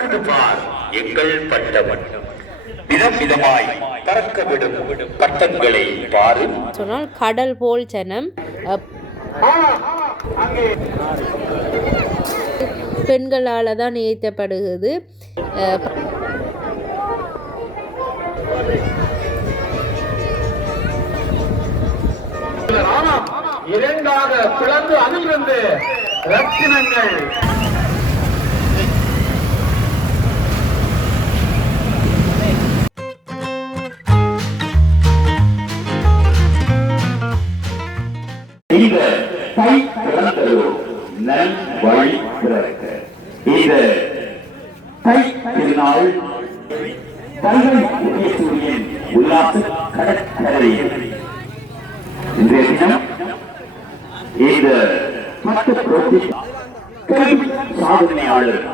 பார் எங்கள் பட்டவன். விதம் விதமாய் பறக்க விடும் பட்டங்களை பாரு. சொன்னால் கடல் போல் சனம். அஹ், பெண்களால் தான் ராமம் இரண்டாக பிளந்து அதிலிருந்து ரத்தினங்கள். செய்த கை திறந்ததோ நல் வழி பிறக்க. இந்த கை திருநாள் கல்வி உதயசூரியன் உல்லாச கடற்கரையில். இன்றைய தினம் இந்த போட்டி கல்வி சாதனையாளர்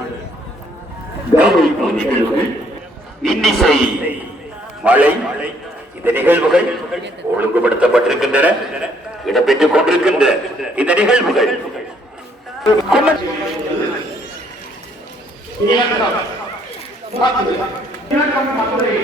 கௌரவிக்கும் நிகழ்வுகள் இன்னிசை மழை இந்த நிகழ்வுகள் ஒழுங்குபடுத்தப்பட்டிருக்கின்றன. இடம்பெற்றுக் கொண்டிருக்கின்ற இந்த நிகழ்வுகள். இலக்கம் மதுரை.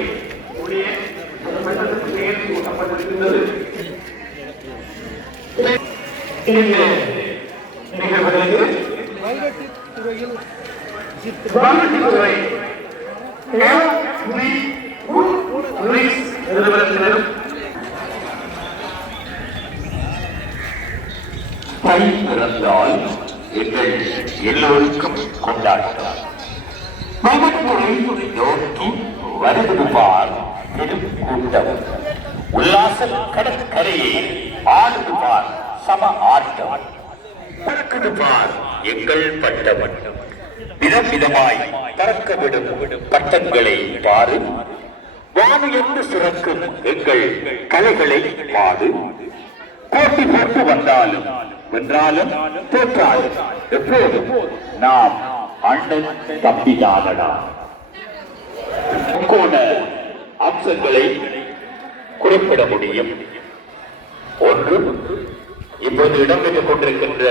விட்டவன். விதம் விதமாய் பறக்க விடும் பட்டங்களை பாரு. வானு என்று சிறக்கும் எங்கள் கலைகளை பாடு. கோட்டி போட்டு வந்தாலும் வென்றாலும் தோற்றாலும் எப்போதும் நாம் அண்ணன் தம்பிதானடா. முக்கோண அம்சங்களை குறிப்பிட முடியும். ஒன்று இப்போது இடம்பெற்றுக் கொண்டிருக்கின்ற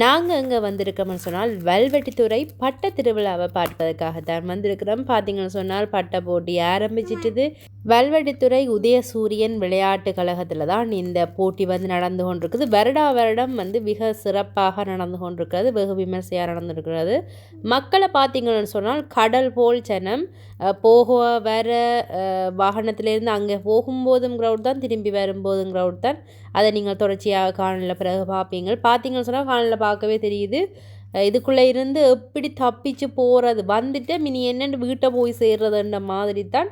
நாங்கள் அங்கே வந்திருக்கோம்னு சொன்னால் வல்வெட்டித்துறை பட்ட திருவிழாவை பார்ப்பதற்காக தான் வந்திருக்கிறோம். பார்த்தீங்கன்னு சொன்னால் பட்ட போட்டி ஆரம்பிச்சிட்டுது. வல்வெட்டித்துறை உதயசூரியன் விளையாட்டு கழகத்தில் தான் இந்த போட்டி வந்து நடந்து கொண்டிருக்குது. வருடா வருடம் வந்து மிக சிறப்பாக நடந்து கொண்டிருக்கிறது. வெகு விமர்சையாக நடந்துருக்கிறது. மக்களை பார்த்தீங்கன்னு சொன்னால் கடல் போல் சனம் போக வர வாகனத்திலேருந்து அங்கே போகும்போதும் க்ரௌட் தான் திரும்பி வரும்போதும் க்ரௌட் தான். அதை நீங்கள் தொடர்ச்சியாக காணலில் பிறகு பார்ப்பீங்க பார்த்தீங்கன்னு சொன்னால் காணலில் பார்க்கவே தெரியுது. இதுக்குள்ளே இருந்து எப்படி தப்பிச்சு போகிறது வந்துட்டு மினி என்னென்னு வீட்டை போய் சேர்றதுன்ற மாதிரி தான்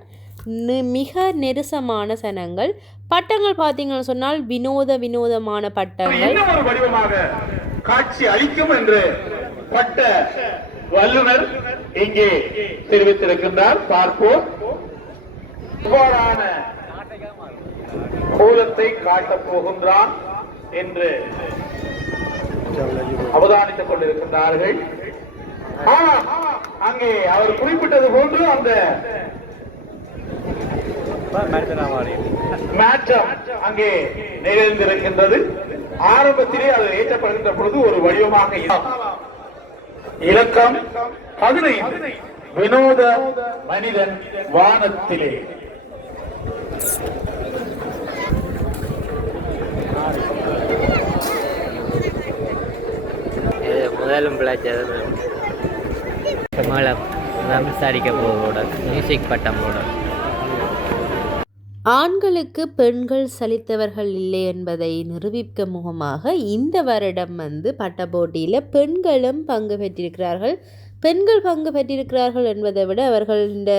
மிக நெருசமான சனங்கள். பட்டங்கள் பார்த்தீங்கன்னு சொன்னால் வினோத வினோதமான பட்டங்கள். ஒரு வடிவமாக காட்சி அளிக்கும் என்று பட்ட வல்லுநர் இங்கே தெரிவித்திருக்கின்றார். பார்ப்போம். இவ்வாறான கோலத்தை காட்டப் போகின்றான் என்று அவதானித்துக் கொண்டிருக்கின்றார்கள். அங்கே அவர் குறிப்பிட்டது போன்று அந்த அங்கே நிகழ்ந்திருக்கின்றது ஆரம்பத்திலே அது ஏற்றப்படுகின்ற பொழுது ஒரு வடிவமாக இலக்கம் பதினைந்து. வினோத மனிதன் வானத்திலே. இது முதலும் பிழைச்சது மேலே ரம்ஸ் மியூசிக் பட்டம் போட ஆண்களுக்கு பெண்கள் சலித்தவர்கள் இல்லை என்பதை நிரூபிக்க முகமாக இந்த வருடம் வந்து பட்ட போட்டியில் பெண்களும் பங்கு பெற்றிருக்கிறார்கள் பெண்கள் பங்கு பெற்றிருக்கிறார்கள் என்பதை விட அவர்கள் இந்த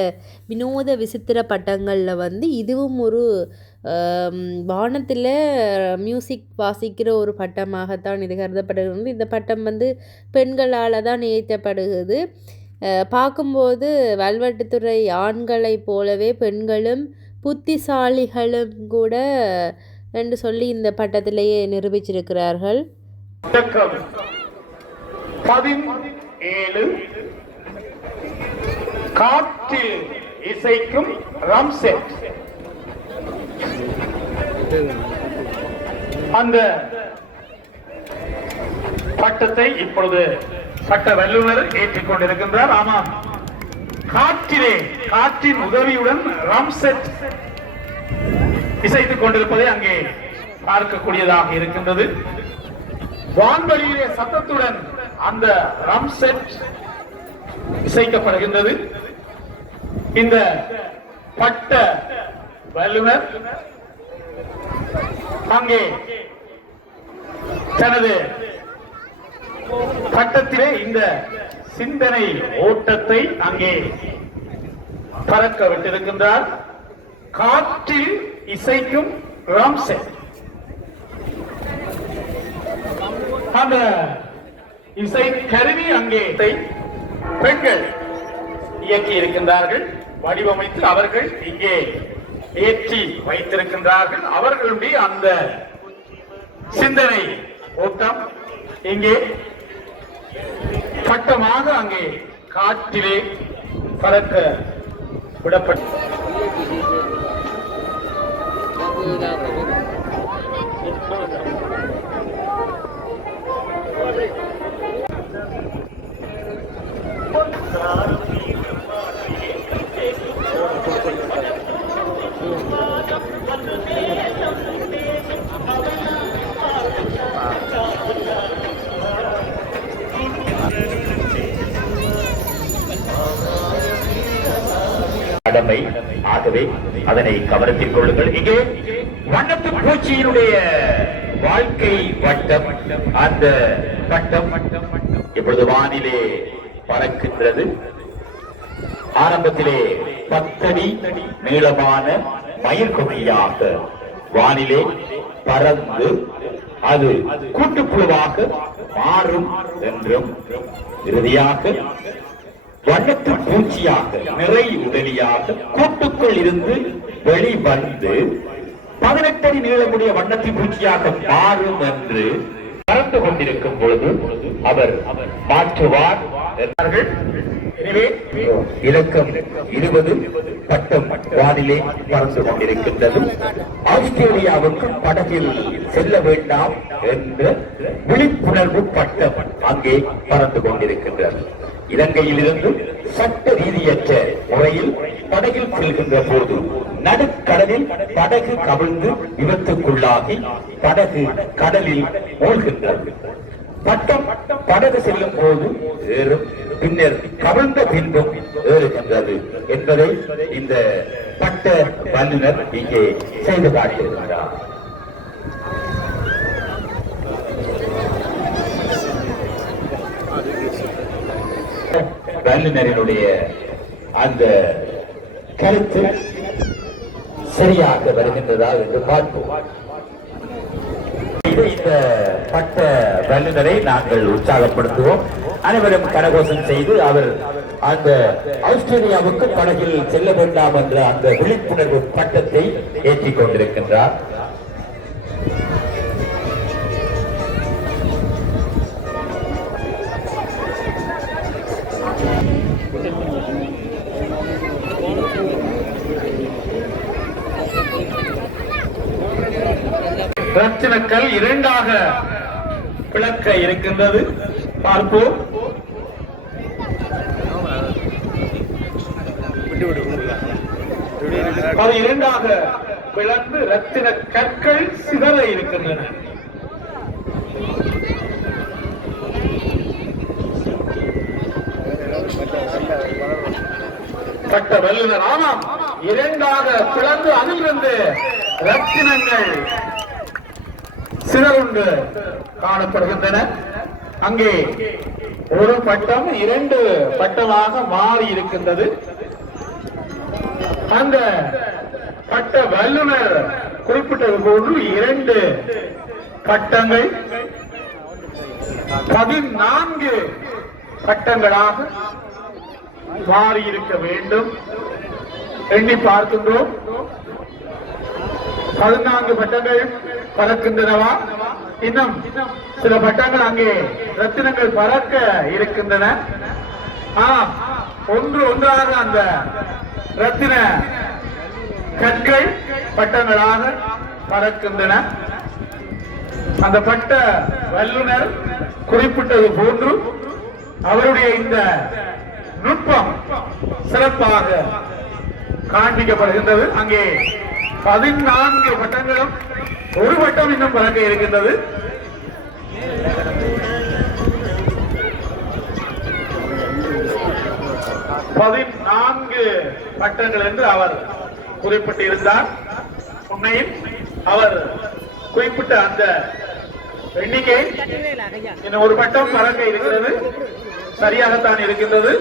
வினோத விசித்திர பட்டங்களில் வந்து இதுவும் ஒரு வானத்தில் மியூசிக் வாசிக்கிற ஒரு பட்டமாகத்தான் இது கருதப்படுகிறது. இந்த பட்டம் வந்து பெண்களால் தான் ஏற்றப்படுகிறது பார்க்கும்போது வல்வெட்டுத்துறை ஆண்களைப் போலவே பெண்களும் புத்திசாலிகளும் கூட என்று சொல்லி இந்த பட்டத்திலேயே நிரூபிச்சிருக்கிறார்கள். காற்றில் இசைக்கும் ரம்செட் அந்த பட்டத்தை இப்பொழுது சட்ட வல்லுநர் ஏற்றிக் கொண்டிருக்கின்றார். ஆமாம். காற்றிலே காற்றின் உதவியுடன் ராம்செட் இசைத்துக் கொண்டிருப்பதை அங்கே பார்க்கக்கூடியதாக இருக்கின்றது. வான்வெளியிலே சத்தத்துடன் அந்த ரம்செட் இசைக்கப்படுகின்றது. இந்த பட்ட வல்லுநர் அங்கே தனது கட்டத்திலே இந்த சிந்தனை ஓட்டத்தை அங்கே பறக்க விட்டிருக்கின்றார் காற்றில் இசைக்கும் ராம்சே. அந்த இசை கருவி அங்கே பெண்கள் இயக்கி இருக்கின்றார்கள் வடிவமைத்து அவர்கள் இங்கே ஏற்றி வைத்திருக்கின்றார்கள். அவர்களுடைய அந்த சிந்தனை ஓட்டம் இங்கே சட்டமாக அங்கே காற்றிலே பறக்க விடப்பட்டு கடமை. ஆகவே அதனை கவனத்தில் கொள்ளுங்கள். இங்கே வண்ணத்து பூச்சியினுடைய வாழ்க்கை வட்டம். அந்த வட்டம் இப்பொழுது வானிலே பறக்கின்றது? ஆரம்பத்திலே பத்தடி நீளமான மயிர்கொடியாக வானிலே பறந்து அது கூட்டுக்குழுவாக மாறும் என்றும் இறுதியாக வண்ணத்து பூச்சியாக நிறை உதவியாக கூட்டுக்குள் இருந்து வெளிவந்து பதினெட்டு அடி நீளமுடைய வண்ணத்தி பூச்சியாக மாறும் என்று பறந்து கொண்டிருக்கும் பொழுது அவர் மாற்றுவார் என்றார்கள். எனவே இலக்கம் இருபது பட்டம் வானிலே பறந்து கொண்டிருக்கின்றது. ஆஸ்திரேலியாவுக்கு படகில் செல்ல வேண்டாம் என்ற விழிப்புணர்வு பட்டம் அங்கே பறந்து கொண்டிருக்கின்றது. இலங்கையில் இருந்து சட்ட ரீதியற்ற முறையில் படகில் செல்கின்ற போது நடுக்கடலில் படகு கவிழ்ந்து விபத்துக்குள்ளாகி படகு கடலில் மூழ்கின்றது. பட்டம் படகு செல்லும் போது ஏறும். பின்னர் கவிழ்ந்த பின்பும் ஏறுகின்றது என்பதை இந்த பட்ட வல்லுநர் இங்கே செய்து காட்டியிருக்கிறார். வல்லுநரினுடைய அந்த கருத்து சரியாக வருகின்றதா என்று பார்ப்போம். இந்த பட்ட வல்லுநரை நாங்கள் உற்சாகப்படுத்துவோம். அனைவரும் கரகோஷம் செய்து அவர் அந்த ஆஸ்திரேலியாவுக்கு படகில் செல்ல வேண்டாம் என்ற அந்த விழிப்புணர்வு பட்டத்தை ஏற்றிக் கொண்டிருக்கின்றார். ரத்தினக்கல் இரண்டாக பிளக்க இருக்கின்றது. பார்ப்போம். அது இரண்டாக பிளந்து ரத்தின கற்கள் சிதற இருக்கின்றன. கட்ட வல்லுநர் ஆமாம். இரண்டாக பிளந்து அதிலிருந்து ரத்தினங்கள் சிதறுண்டு காணப்படுகின்றன. அங்கே ஒரு பட்டம் இரண்டு பட்டமாக மாறி இருக்கின்றது. அந்த பட்ட வல்லுநர் குறிப்பிட்டது போன்று இரண்டு பட்டங்கள் பதினான்கு பட்டங்களாக மாறி இருக்க வேண்டும். எண்ணி பார்க்கின்றோம். பதினான்கு பட்டங்கள் பறக்கின்றனவா? இன்னும் சில பட்டங்கள் அங்கே ரத்தினங்கள் பறக்க இருக்கின்றன. ஆம் ஒன்று ஒன்றாக அந்த ரத்தின கற்கள் பட்டங்களாக பறக்கின்றன. அந்த பட்ட வல்லுனர் குறிப்பிட்டது போன்று அவருடைய இந்த நுட்பம் சிறப்பாக காண்பிக்கப்படுகின்றது. அங்கே பதினான்கு வட்டங்களும் ஒரு வட்டம் இன்னும் வழங்க இருக்கின்றது. பதினான்கு வட்டங்கள் என்று அவர் குறிப்பிட்டிருந்தார். உண்மையில் அவர் குறிப்பிட்ட அந்த எண்ணிக்கை இன்னும் ஒரு வட்டம் வழங்க இருக்கிறது சரியாகத்தான் இருக்கின்றது.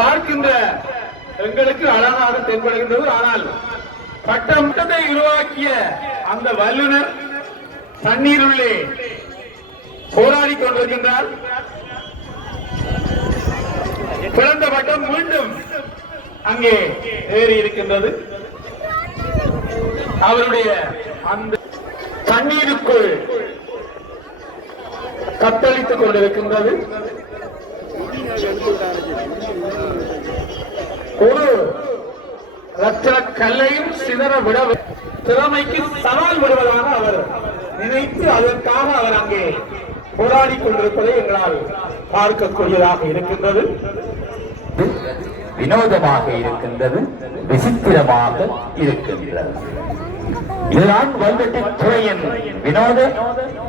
பார்க்கின்ற எங்களுக்கு அழகாக தென்படுகின்றது. ஆனால் பட்டமட்டத்தை உருவாக்கிய அந்த வல்லுனர் தண்ணீருள்ளே போராடி கொண்டிருக்கின்றார். பிறந்த பட்டம் மீண்டும் அங்கே ஏறி இருக்கின்றது. அவருடைய அந்த தண்ணீருக்குள் கத்தளித்துக் கொண்டிருக்கின்றது. ஒரு ரத்த கல்லையும் சிதற விட திறமைக்கு சவால் விடுவதாக அவர் நினைத்து அதற்காக அவர் அங்கே போராடி கொண்டிருப்பதை எங்களால் பார்க்கக்கூடியதாக இருக்கின்றது. வினோதமாக இருக்கின்றது விசித்திரமாக இருக்கின்றது. இதுதான் வல்வெட்டி துறையின் வினோத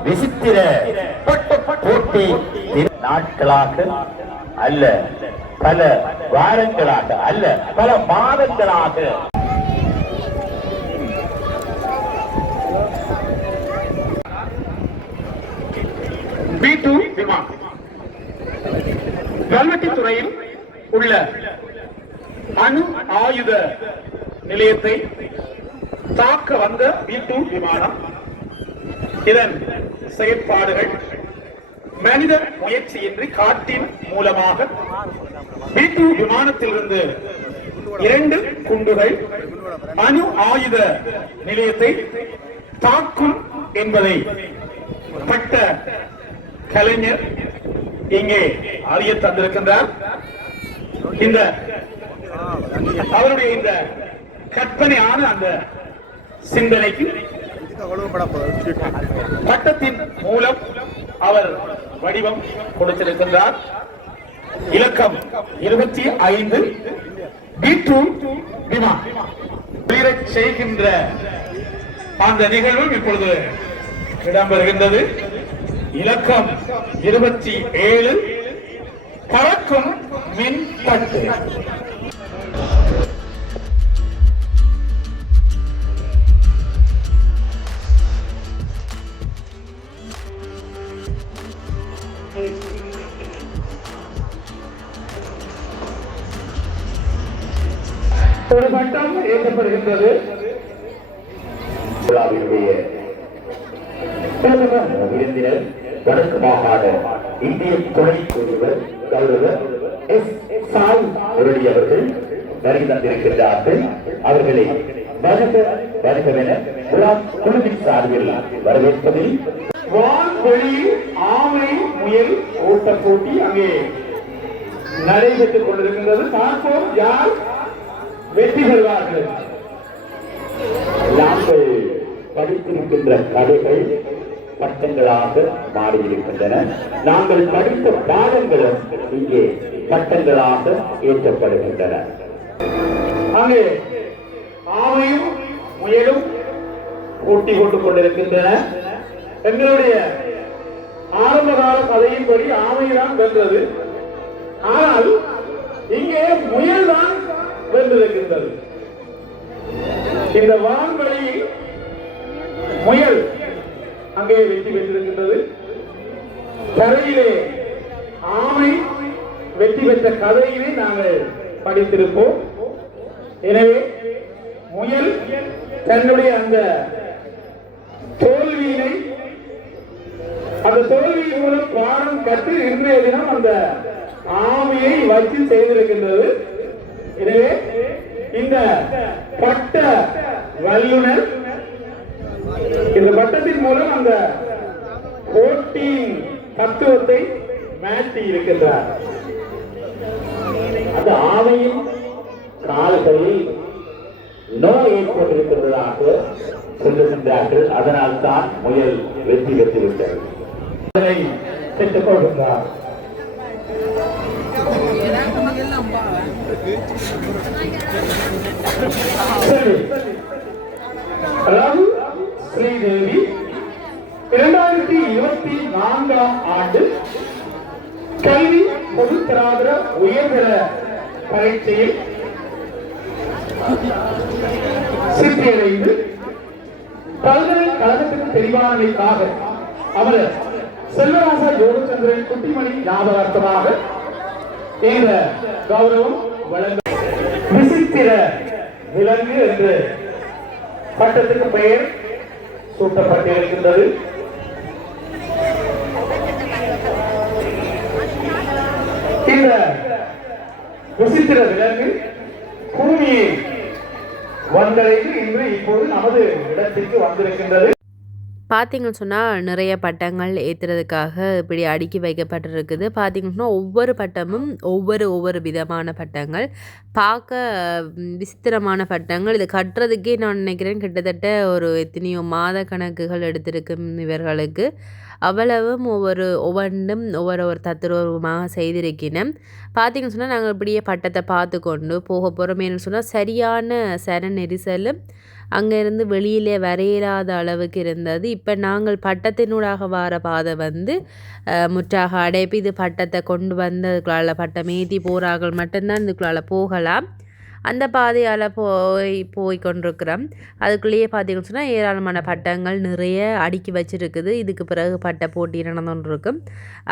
விசித்திர போட்டி நாட்களாக அல்ல. பல வாரங்களாக அல்ல. பல மாதங்களாக. பி கல்வெட்டித்துறையில் உள்ள அணு ஆயுத நிலையத்தை தாக்க வந்த பி டூ விமானம். இதன் செயற்பாடுகள் மனித முயற்சியின்றி காட்டின் மூலமாக வீட்டு விமானத்திலிருந்து இரண்டு குண்டுகள் அணு ஆயுத நிலையத்தை தாக்கும் என்பதை பட்ட கலைஞர் இங்கே அறிய தந்திருக்கின்றார். இந்த அவருடைய இந்த கற்பனையான அந்த சிந்தனைக்கு சட்டத்தின் மூலம் அவர் வடிவம் கொடுத்திருக்கின்றார். இலக்கம் இருபத்தி ஐந்து. செய்கின்ற அந்த நிகழ்வும் இப்பொழுது இடம்பெறுகின்றது. இலக்கம் இருபத்தி ஏழு. பறக்கும் மின் தட்டு ஒரு மட்டம் ஏற்றப்படுகின்றது விழாவினுடைய விருந்தினர் வடக்கு மாகாண இந்திய துணை தூதுவர் கௌரவர் எஸ் சாய் முரளி அவர்கள் வருகை தந்திருக்கின்றார்கள். அவர்களை வருக வருகவென விழா குழுவின் சார்பில் வரவேற்பதில் வான்வெளியில் ஆமை முயல் ஓட்ட போட்டி அங்கே நடைபெற்றுக் கொண்டிருக்கின்றது. பார்ப்போம் யார் வெற்றி பெறுவார்கள். நாங்கள் படித்திருக்கின்ற கதைகள் பட்டங்களாக மாறியிருக்கின்றன. நாங்கள் படித்த பாடங்களும் இங்கே பட்டங்களாக ஏற்றப்படுகின்றன. அங்கே ஆமையும் முயலும் கூட்டி கொண்டு கொண்டிருக்கின்றன. எங்களுடைய ஆரம்பகால கதையின்படி ஆமைதான் வென்றது. ஆனால் இங்கே முயல் தான் திறந்திருக்கின்றது இந்த வான்வழி முயல் அங்கே வெற்றி பெற்றிருக்கின்றது. கரையிலே ஆமை வெற்றி பெற்ற கதையிலே நாங்கள் படித்திருப்போம். எனவே முயல் தன்னுடைய அந்த தோல்வியினை அந்த தோல்வியின் மூலம் பாடம் கற்று இன்றைய தினம் அந்த ஆமையை வச்சு செய்திருக்கின்றது. எனவே இந்த பட்ட வல்லுனர் இந்த பட்டத்தின் மூலம் அந்த போட்டியின் தத்துவத்தை மாற்றி இருக்கின்றார். அந்த ஆமையின் கால்களில் நோய் ஏற்பட்டிருக்கிறதாக சென்றார்கள் அதனால் தான் முயல் வெற்றி பெற்று அதனை சென்று கொள்கின்றார். சரி. ராகு ஸ்ரீதேவி இரண்டாயிரத்தி இருபத்தி நான்காம் ஆண்டு கல்வி பொதுத்தராதர உயர்தர பரீட்சையில் சித்தியடைந்து பல்கலைக்கழகத்துக்கு தெரிவானமைக்காக அவர் செல்வராசா யோகச்சந்திரன் குட்டிமணி ஞாபகார்த்தமாக இந்த கௌரவம் விசித்திர விலங்கு என்று பட்டத்துக்கு பெயர் சூட்டப்பட்டிருக்கின்றது. இந்த விசித்திர விலங்கு பூமியை வந்தடைந்து இன்று இப்போது நமது இடத்திற்கு வந்திருக்கின்றது. பார்த்தீங்கன்னு சொன்னால் நிறைய பட்டங்கள் ஏற்றுறதுக்காக இப்படி அடுக்கி வைக்கப்பட்டிருக்குது. பார்த்தீங்கன்னு சொன்னால் ஒவ்வொரு பட்டமும் ஒவ்வொரு ஒவ்வொரு விதமான பட்டங்கள். பார்க்க விசித்திரமான பட்டங்கள். இது கட்டுறதுக்கே நான் நினைக்கிறேன் கிட்டத்தட்ட ஒரு எத்தனையோ மாத கணக்குகள் எடுத்திருக்கும் இவர்களுக்கு. அவ்வளவும் ஒவ்வொரு ஒவ்வொன்றும் ஒவ்வொரு ஒரு தத்துருவமாக செய்திருக்கினேன் பார்த்தீங்கன்னு சொன்னால் நாங்கள் இப்படியே பட்டத்தை பார்த்து கொண்டு போக போகிறோமேனு சொன்னால் சரியான சர நெரிசலும் அங்கேருந்து வெளியிலே வரையிலாத அளவுக்கு இருந்தது. இப்போ நாங்கள் பட்டத்தினூடாக வார பாதை வந்து முற்றாக அடைப்பு. இது பட்டத்தை கொண்டு வந்து அதுக்குள்ளால பட்டம் ஏற்றி போகிறார்கள் மட்டும்தான் இதுக்குள்ளால் போகலாம். அந்த பாதையால் போய் போய் கொண்டிருக்கிறோம் அதுக்குள்ளேயே பார்த்தீங்கன்னு சொன்னால் ஏராளமான பட்டங்கள் நிறைய அடுக்கி வச்சுருக்குது. இதுக்கு பிறகு பட்ட போட்டி நடந்துகிட்டு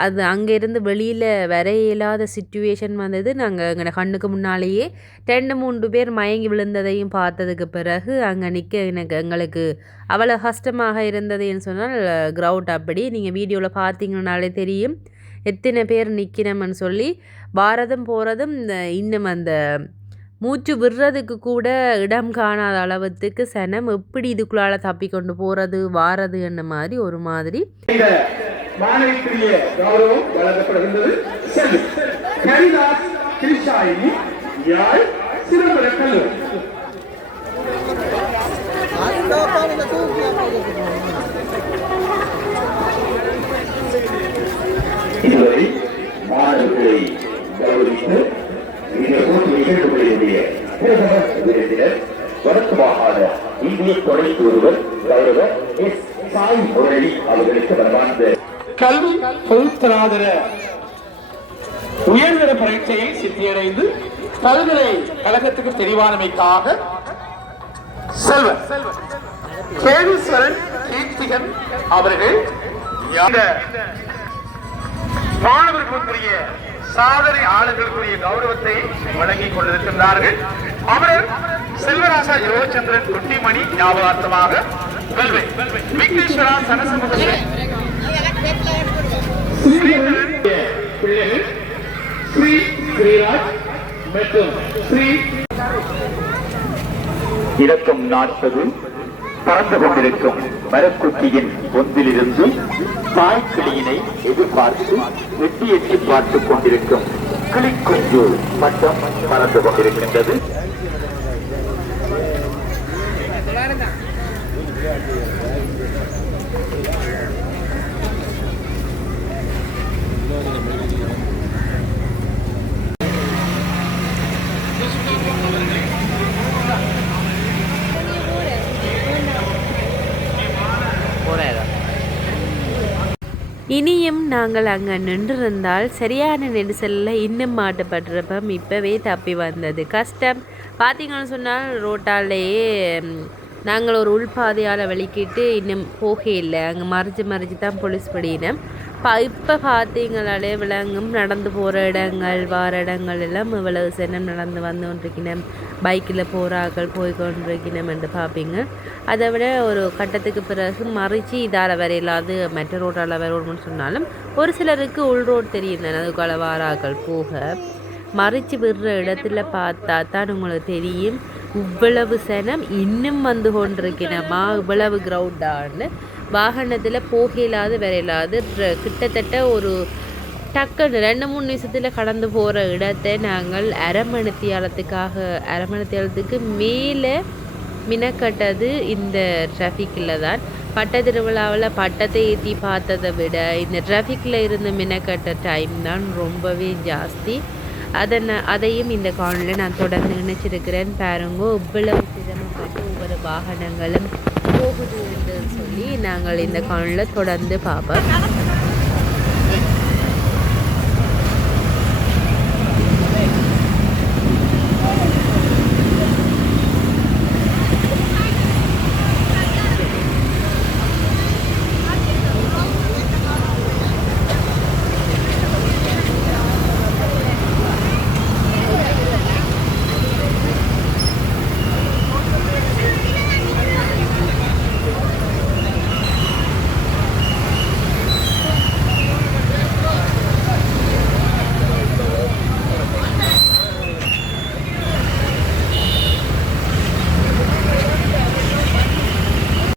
அது அங்கேருந்து வெளியில் வர இயலாத சுச்சுவேஷன் வந்தது. நாங்கள் எங்களை கண்ணுக்கு முன்னாலேயே ரெண்டு மூன்று பேர் மயங்கி விழுந்ததையும் பார்த்ததுக்கு பிறகு அங்கே நிற்க எனக்கு எங்களுக்கு அவ்வளோ கஷ்டமாக இருந்ததுன்னு சொன்னால் க்ரௌட் அப்படி. நீங்கள் வீடியோவில் பார்த்தீங்கன்னாலே தெரியும். எத்தனை பேர் நிற்கிறோம்னு சொல்லி பாரதம் போகிறதும் இந்த இன்னும் அந்த மூச்சு விடுறதுக்கு கூட இடம் காணாத அளவுக்கு சனம் எப்படி இதுக்குள்ளால தப்பி கொண்டு போறது வாரது என்ன மாதிரி ஒரு மாதிரி வழங்கப்படுகின்றது. இதுவரை மாணவர்களை கௌரவித்து இந்த கூட்டு நிகழ்வுகளுடைய விருந்தினர் வடக்கு மாகாண இந்திய துணை தூதுவர் கௌரவ எஸ் சாய் முரளி அவர்களுக்கு மனமார்ந்த கல்வி பொதுத்தராதர உயர்தர பரீட்சையில் சித்தியடைந்து பல்கலைக்கழகத்துக்கு தெரிவானமைக்காக செல்வன் கேதீஸ்வரன் கீர்த்திகன் அவர்கள் மாணவர்களுக்குரிய சாதனை ஆளுங்களுக்குரிய கௌரவத்தை வழங்கிக் கொண்டிருக்கின்றார்கள். அமரர் செல்வராசா யோகச்சந்திரன் குட்டிமணி ஞாபகார்த்தமாக விக்னேஸ்வரா சனசமுக பிள்ளைகள் ஸ்ரீ ஸ்ரீராஜ் மற்றும் ஸ்ரீ இலக்கம் நாற்பது பறந்து கொண்டிருக்கும். மரக்குட்டியின் பொந்திலிருந்து தாய்க்கிளியினை எதிர்பார்த்து எட்டி எட்டி பார்த்துக் கொண்டிருக்கும் கிளிக்குஞ்சு மட்டும் பறந்து கொண்டிருக்கின்றது. இனியும் நாங்கள் அங்கே நின்றிருந்தால் சரியான நெரிசலில் இன்னும் மாட்டப்படுறப்போ இப்போவே தப்பி வந்தது. கஷ்டம். பார்த்தீங்கன்னு சொன்னால் ரோட்டாலேயே நாங்கள் ஒரு உள்பாதையால் வலிக்கிட்டு இன்னும் போகையில்லை அங்கே மறைச்சு மறைச்சு தான் போலீஸ் படியினோம். பா இப்போ பார்த்தீங்களாலே விலங்கும் நடந்து போகிற இடங்கள் வார இடங்கள் எல்லாம் இவ்வளவு சென்னம் நடந்து வந்து கொண்டிருக்கணும் பைக்கில் போகிறார்கள் போய் கொண்டிருக்கணும் என்று பார்ப்பீங்க அதை விட ஒரு கட்டத்துக்கு பிறகு மறித்து இதால் வரையிலாது மற்ற ரோட்டால் வரணும்னு சொன்னாலும் ஒரு சிலருக்கு உள் ரோடு தெரியும். தானே வாராக்கள் போக மறித்து விடுற இடத்துல பார்த்தா தான் உங்களுக்கு தெரியும். இவ்வளவு சனம் இன்னும் வந்து கொண்டிருக்கணுமா இவ்வளவு கிரவுண்டான்னு வாகனத்தில் போகையிலாது வரையிலாது கிட்டத்தட்ட ஒரு டக்குன்னு ரெண்டு மூணு நிமிஷத்தில் கடந்து போகிற இடத்தை நாங்கள் அரமணித்தியாலத்துக்காக அரமணித்தியாலத்துக்கு மேலே மினக்கட்டது இந்த ட்ராஃபிக்கில் தான். பட்ட திருவிழாவில் பட்டத்தை ஏற்றி பார்த்ததை விட இந்த ட்ராஃபிக்கில் இருந்து மினக்கட்ட டைம் தான் ரொம்பவே ஜாஸ்தி. அதை நான் அதையும் இந்த காணொலியில் நான் தொடர்ந்து நினைச்சிருக்கிறேன். பாருங்க இவ்வளவு சிரமப்பட்டு ஒவ்வொரு வாகனங்களும் போகுது என்று சொல்லி நாங்கள் இந்த காணொலியில் தொடர்ந்து பார்ப்போம்.